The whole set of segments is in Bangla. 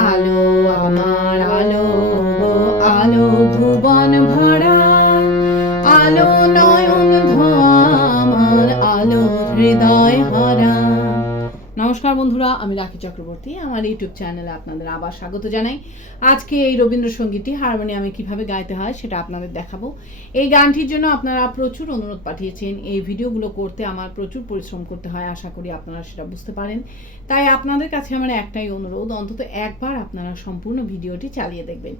আলো আমার আলো গো আলো ভুবন ভরা আলো নয়ন ধোয়া আমার আলো হৃদয় ভরা। নমস্কার বন্ধুরা, আমি রাখি চক্রবর্তী। আমার ইউটিউব চ্যানেলে আপনাদের আবার স্বাগত জানাই। আজকে এই রবীন্দ্রসঙ্গীতটি হারমোনিয়ামে কিভাবে গাইতে হয় সেটা আপনাদের দেখাবো। এই গানটির জন্য আপনারা প্রচুর অনুরোধ পাঠিয়েছেন। এই ভিডিওগুলো করতে আমার প্রচুর পরিশ্রম করতে হয়, আশা করি আপনারা সেটা বুঝতে পারেন। তাই আপনাদের কাছে আমার একটাই অনুরোধ, অন্তত একবার আপনারা সম্পূর্ণ ভিডিওটি চালিয়ে দেখবেন।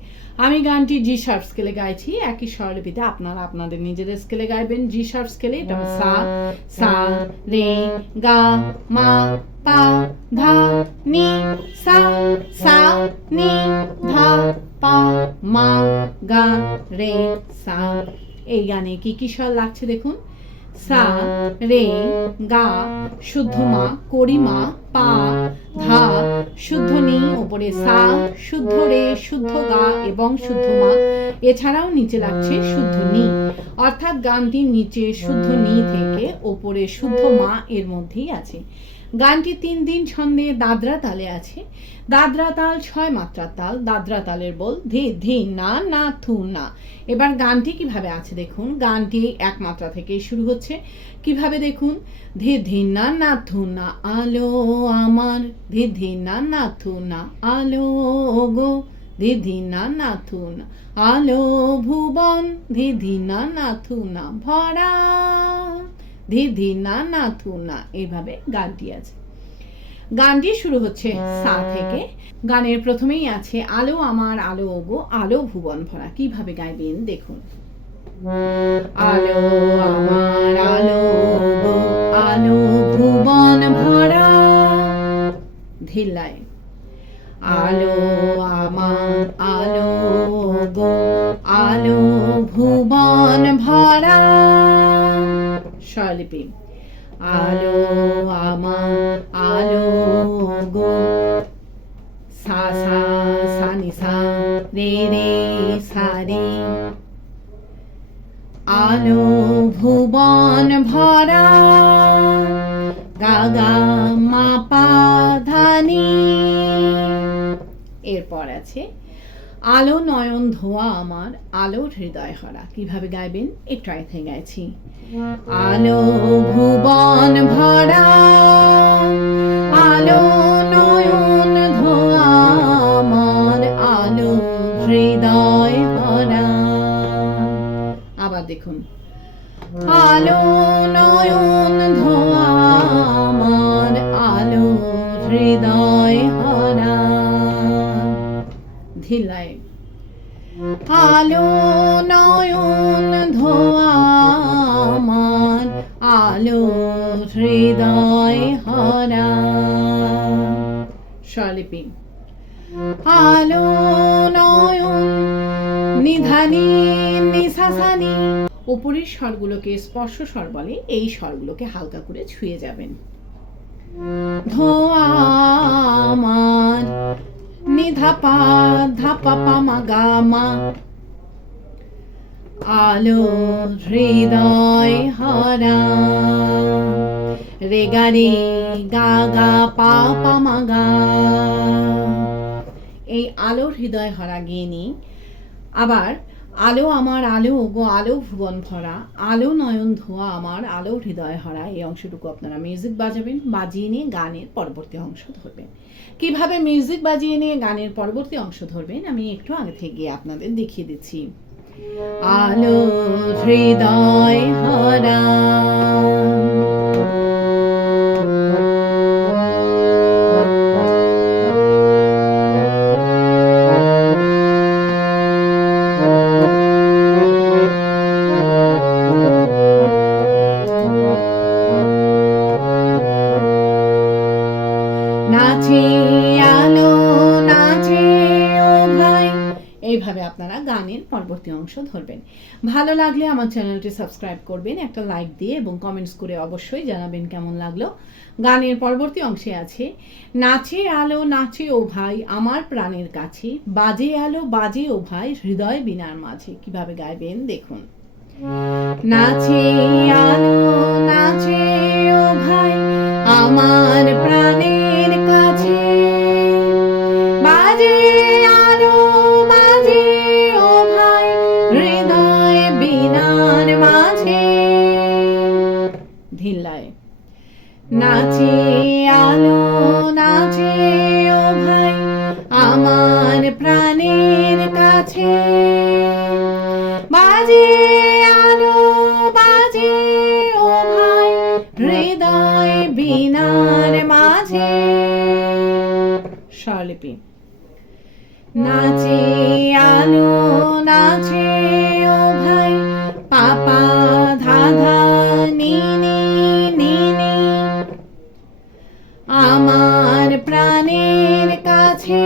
আমি গানটি জি শার্প স্কেলে গাইছি, একই স্বরলিপিতে আপনারা আপনাদের নিজেদের স্কেলে গাইবেন। জি শার্প স্কেলে এটা সা সা রে গা মা পা ধা নি সা সা নি ধা পা মা গা রে সা। এই গানে কি কি স্বর লাগছে দেখুন। সা রে গা শুদ্ধ মা করিমা পা ধা শুদ্ধ নি, ওপরে সা শুদ্ধ রে শুদ্ধ গা এবং শুদ্ধ মা, এছাড়াও নিচে লাগছে শুদ্ধ নি। অর্থাৎ গানটির নিচে শুদ্ধ নি থেকে ওপরে শুদ্ধ মা এর মধ্যেই আছে। গানটি 3 ছন্দে দাদরা তালে আছে। দাদরা তাল 6 মাত্রার তাল। দাদরা তালের বল ধে ধে না না থু না। এবার গানটি কিভাবে আছে দেখুন। গানটি 1 মাত্রা থেকে শুরু হচ্ছে। কিভাবে দেখুন, ধে ধে না না থু না আলো আমার, ধে ধে না না থু না আলো গো, ধে ধে না না থু না আলো ভুবন, ধে ধে না না থু না ভরা, ধে ধে না না থু না। এইভাবে গানটি আছে। গানটি শুরু হচ্ছে সা থেকে। গানের প্রথমেই আছে আলো আমার আলো গো আলো ভুবন ভরা। কিভাবে গাইবেন দেখুন। আলো আমার আলো গো আলো ভুবন ভরা, ধিল্লায়। আলো আমার আলো গো আলো ভুবন ভরা, স্বরলিপি। আলো আমার আলো গো সা সা সা নি সা রে রে সা রে, আলো ভুবন ভরা গা গা মা পা ধা নি। এরপর আছে আলো নয়ন ধোয়া আমার আলোর হৃদয় হরা। কিভাবে গাইবেন একটু আগে গাইছি। আলো ভুবন ভরা আলো নয়ন ধোয়া আমার আলো হৃদয় ভরা। আবার দেখুন। আলো নয়ন ধোয়া আমার আলো হৃদয় ভরা, ধিলায়। আলো নয়ন ধোয়া আমার আলো হৃদয় হরা, স্বরলিপি। আলো নয়ন নিধানি নিসাসানি, উপরের স্বরগুলোকে স্পর্শ স্বর বলে। এই স্বরগুলোকে হালকা করে ছুঁয়ে যাবেন। ধোয়া আমার নিধাপা ধাপা পামা গামা, আলো হৃদয় হরা, রে গা রে গা গা পা পামা গা। এই আলোর হৃদয় হরা গিয়ে নিই। আবার আলো আমার আলো গো আলো ভুবন ভরা আলো নয়ন ধোয়া আমার আলো হৃদয় হরা। এই অংশটুকু আপনারা মিউজিক বাজাবেন, বাজিয়ে নিয়ে গানের পরবর্তী অংশ ধরবেন। কিভাবে মিউজিক বাজিয়ে নিয়ে গানের পরবর্তী অংশ ধরবেন আমি একটু আগে থেকে আপনাদের দেখিয়ে দিচ্ছি। আলো হৃদয় হরা, নাচে আলো নাচে ও ভাই। এইভাবে আপনারা গানের পরবর্তী অংশ ধরবেন। ভালো লাগলে আমার চ্যানেলটি সাবস্ক্রাইব করবেন, একটা লাইক দিয়ে, এবং কমেন্টস করে অবশ্যই জানাবেন কেমন লাগলো। গানের পরবর্তী অংশে আছে নাচে আলো নাচে ও ভাই আমার প্রাণের কাছে, বাজে আলো বাজে ও ভাই হৃদয় বিনার মাঝে। কিভাবে গাইবেন দেখুন। নাচে আলো নাচে ও ভাই আমার প্রাণের কাছে, বাজে বাজে আলো বাজে ও ভাই হৃদয় বিনার মাঝে ধিল্লায় নাচে আলো নাচে ও ভাই আমার প্রাণের কাছে বাজে আলো বাজে ও ভাই হৃদয় বিনার মাঝে স্বরলিপি নাচে আলো নাচে ও ভাই পাপা ধাধা নি নি নি নি আমার প্রাণের কাছে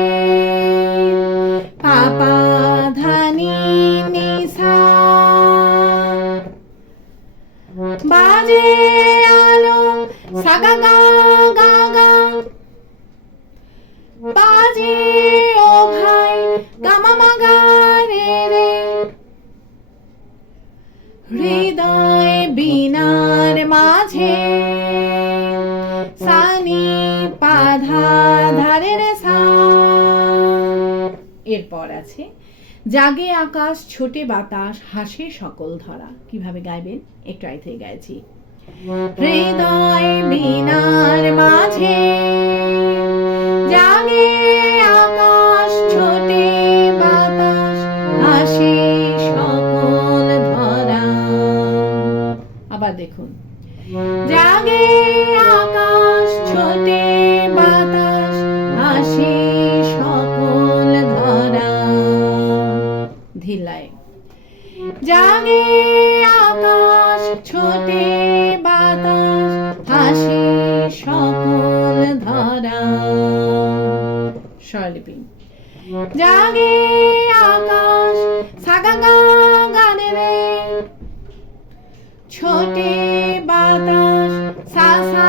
পাপা ধানি নিসা বাজে আলো সাগা গা গা গা বাজে ও ভাই গামা মাগা রে রে হৃদয় বিনার মাঝে সানি পাধা ধারে রে সা এরপর আছে জাগে আকাশ ছোটে বাতাস হাসে সকল ধরা কিভাবে গাইবেন একটু আগে থেকে গাইছি হৃদয় বিনার মাঝে জাগে আকাশ ছোটে বাতাস হাসে সকল ধরা আবার দেখুন জাগে আকাশ ছোটে বাতাস হাসে সকল ধরা ধিল্লায় জাগে আকাশ ছোটে বাতাস হাসে সকল ধরা স্বরলিপি জাগে আকাশ সাগা গা গা রে ছোটে বাতাস সা সা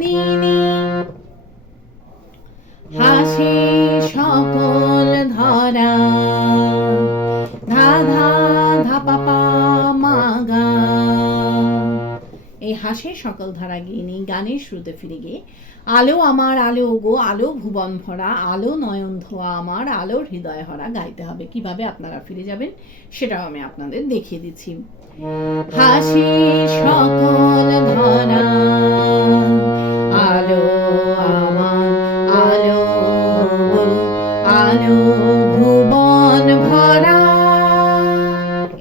নি নি হাসে সকল ধরা ধা ধা ধা পাপা মাগা এই হাসে সকল ধরা গিয়ে নিয়ে গানের শুরুতে ফিরে গিয়ে আলো আমার আলো গো আলো ভুবন ভরা আলো নয়ন ধোয়া আমার আলোর হৃদয় হরা গাইতে হবে কিভাবে আপনারা ফিরে যাবেন সেটাও আমি আপনাদের দেখিয়ে দিচ্ছি হাসি সকল ধরা আলো আমার আলো আলো ভুবন ভরা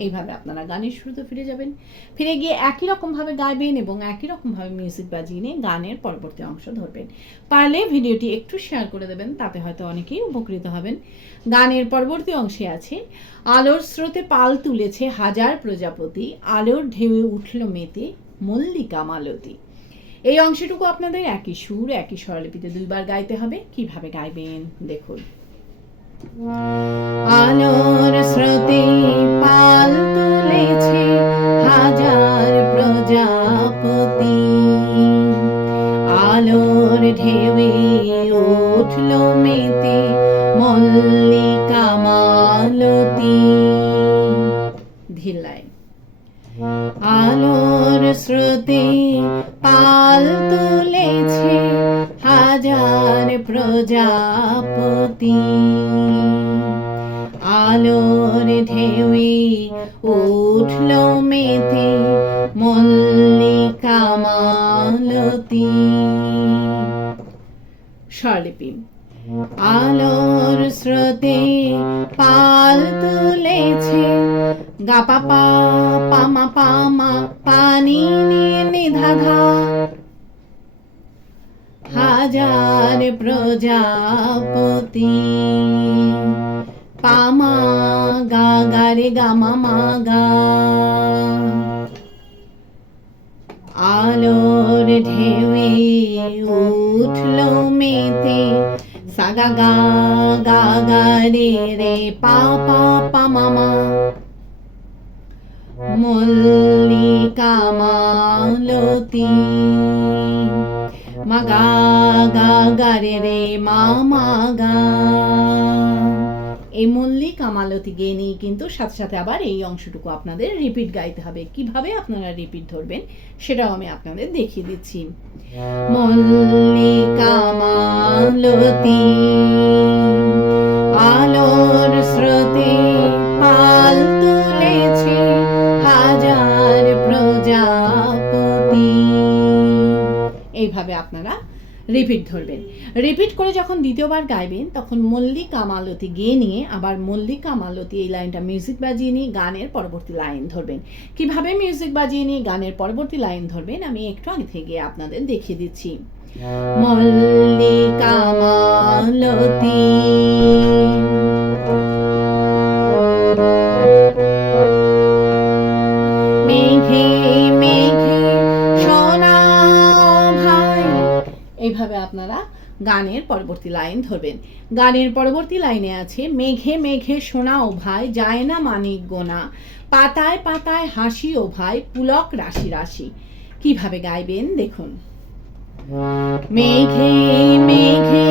এইভাবে আপনারা গানের শুরুতে ফিরে যাবেন ফিরে গিয়ে একই রকম ভাবে গাইবেন এবং একই রকম ভাবে মিউজিক বাজিয়ে নিয়ে গানের পরবর্তী অংশ ধরবেন পারলে ভিডিওটি একটু শেয়ার করে দেবেন তাতে হয়তো অনেকেই উপকৃত হবেন গানের পরবর্তী অংশে আছে আলোর স্রোতে পাল তুলেছে হাজার প্রজাপতি আলোর ঢেউয়ে উঠল মেতে মল্লিকা মালতী এই অংশটুকু আপনাদের একই সুর একই স্বরলিপিতে দুইবার গাইতে হবে কিভাবে গাইবেন দেখুন আলোর স্রোতে পাল তুলেছে হাজার প্রজাপতি আলোর ঢেউয়ে উঠল মেতে মল্লিকা মালতী ধিল্লায় আলোর স্রোতে পাল তুলেছে হাজার প্রজাপতি আলোর ঢেউয়ে উঠল মেতে মল্লিকা মালতী স্বরলিপি আলোর স্রোতে পাল তুলেছে গা পাপা পামা পামা পানি নিয়ে নিধাধা হাজার প্রজাপতি পামা গা গা রে গা মামা গা আলোর ঢেউয়ে উঠল মেতে সাগা গা গা গা রে রে পা পা পা মামা মল্লিকা মালতী মা গা গা গা রে রে মা মা গা এই মল্লিকা মালতী গেয়ে নিয়ে কিন্তু সাথে সাথে আবার এই অংশটুকু আপনাদের রিপিট গাইতে হবে কিভাবে আপনারা রিপিট ধরবেন সেটাও আমি আপনাদের দেখিয়ে দিচ্ছি মল্লিকা মালতী এইভাবে আপনারা রিপিট ধরবেন। রিপিট করে যখন দ্বিতীয়বার গাইবেন তখন মল্লিকা মালতী গেয়ে নিয়ে আবার মল্লিকা মালতী এই লাইনটা মিউজিক বাজিয়ে নিয়ে গানের পরবর্তী লাইন ধরবেন। কিভাবে মিউজিক বাজিয়ে নিয়ে গানের পরবর্তী লাইন ধরবেন আমি একটু আগে থেকে আপনাদের দেখিয়ে দিচ্ছি। মল্লিকা মালতী মেঘে মেঘে শোনাও ভাই, এইভাবে আপনারা গানের পরবর্তী লাইন ধরবেন। গানের পরবর্তী লাইনে আছে মেঘে মেঘে শোনাও ভাই যায় না মানিক গোনা, পাতায় পাতায় হাসি ও ভাই পুলক রাশি রাশি। কিভাবে গাইবেন দেখুন। মেঘে মেঘে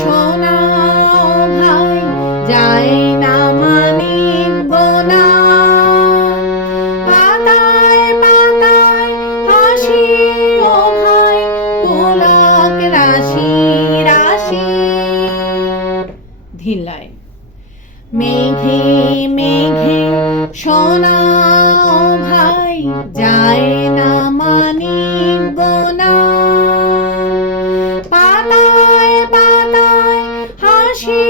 শোনাও ভাই যায় না মানিক গোনা, পাতায় পাতায় হাসি ও ভাই পুলক রাশি রাশি। ধীর লাইন। মেঘে মেঘে শোনাও ভাই যায় না মানিক গোনা, পাতায় পাতায় হাসি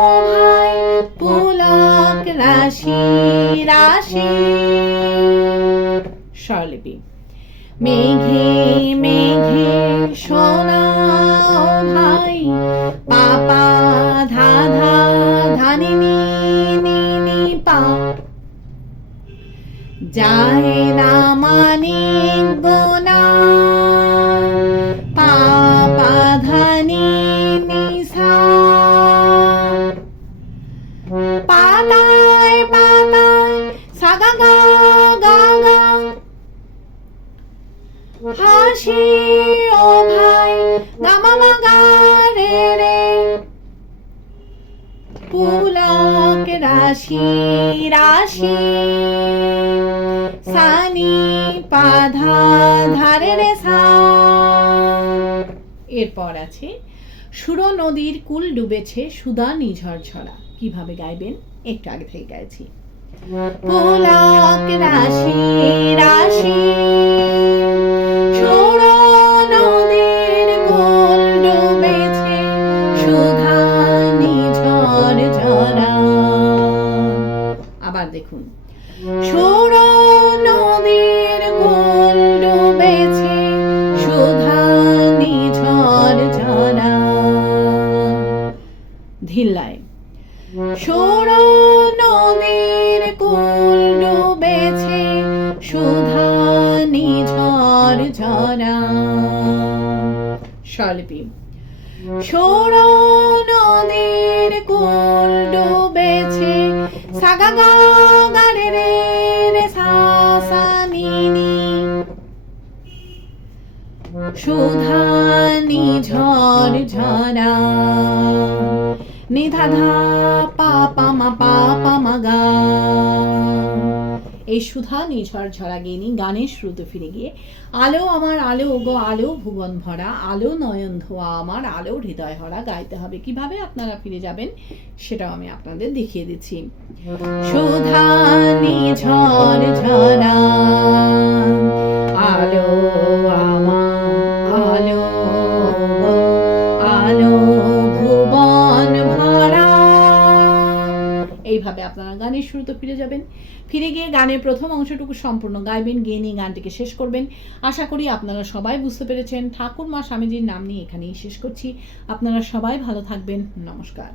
ও ভাই পুলক রাশি রাশি। স্বরলিপি। মেঘে মেঘে শোনাও ভাই পাপা ধা ধা ধানি নি নি নি পা, যায় না মানিক গোনা, পাপা ধানি নি সা, পাতায় পাতায় সাগা গা গা গা, হাসি ও ভাই গামা গা রে রে, পুলক রাশি রাশি। সানি পাধা ধারে রে সা। এরপর আছে সুরো নদীর কুল ডুবেছে সুধা নিঝর ঝরা। কিভাবে গাইবেন একটু আগে থেকে গাইছি। পুলক রাশি রাশি সুরো নদীর কুল ডুবেছে সুধা নিঝর ঝরা। আবার দেখুন। সুরো নদীর কুল ডুবেছে সুধা নিঝর ঝরা। ধীর লাইন। সুরো নদীর কুল ডুবেছে সুধা নিঝর ঝরা। স্বরলিপি। সুরো নদীর কুল ডুবেছে সাগা গা গা রে রে রে সা সা নি নি, সুধা নিঝর ঝরা। নিধা ধা পা পা মা গা। এই সুধা নিঝর ঝরা গেনি গানের শুরুতে ফিরে গিয়ে আলো আমার আলো গো আলো ভুবন ভরা, আলো নয়ন ধোয়া আমার আলো হৃদয় হরা গাইতে হবে। কিভাবে আপনারা ফিরে যাবেন সেটাও আমি আপনাদের দেখিয়ে দিচ্ছি। সুধা নিঝর ঝরা আলো আমার আলো গো আলো ভুবন ভরা। এইভাবে আপনারা গানের শুরুতে ফিরে যাবেন। ফিরে গিয়ে গানের প্রথম অংশটুকু সম্পূর্ণ গাইবেন, গিয়ে নিয়ে গানটিকে শেষ করবেন। আশা করি আপনারা সবাই বুঝতে পেরেছেন। ঠাকুর মা স্বামীজির নাম নিয়ে এখানেই শেষ করছি। আপনারা সবাই ভালো থাকবেন। নমস্কার।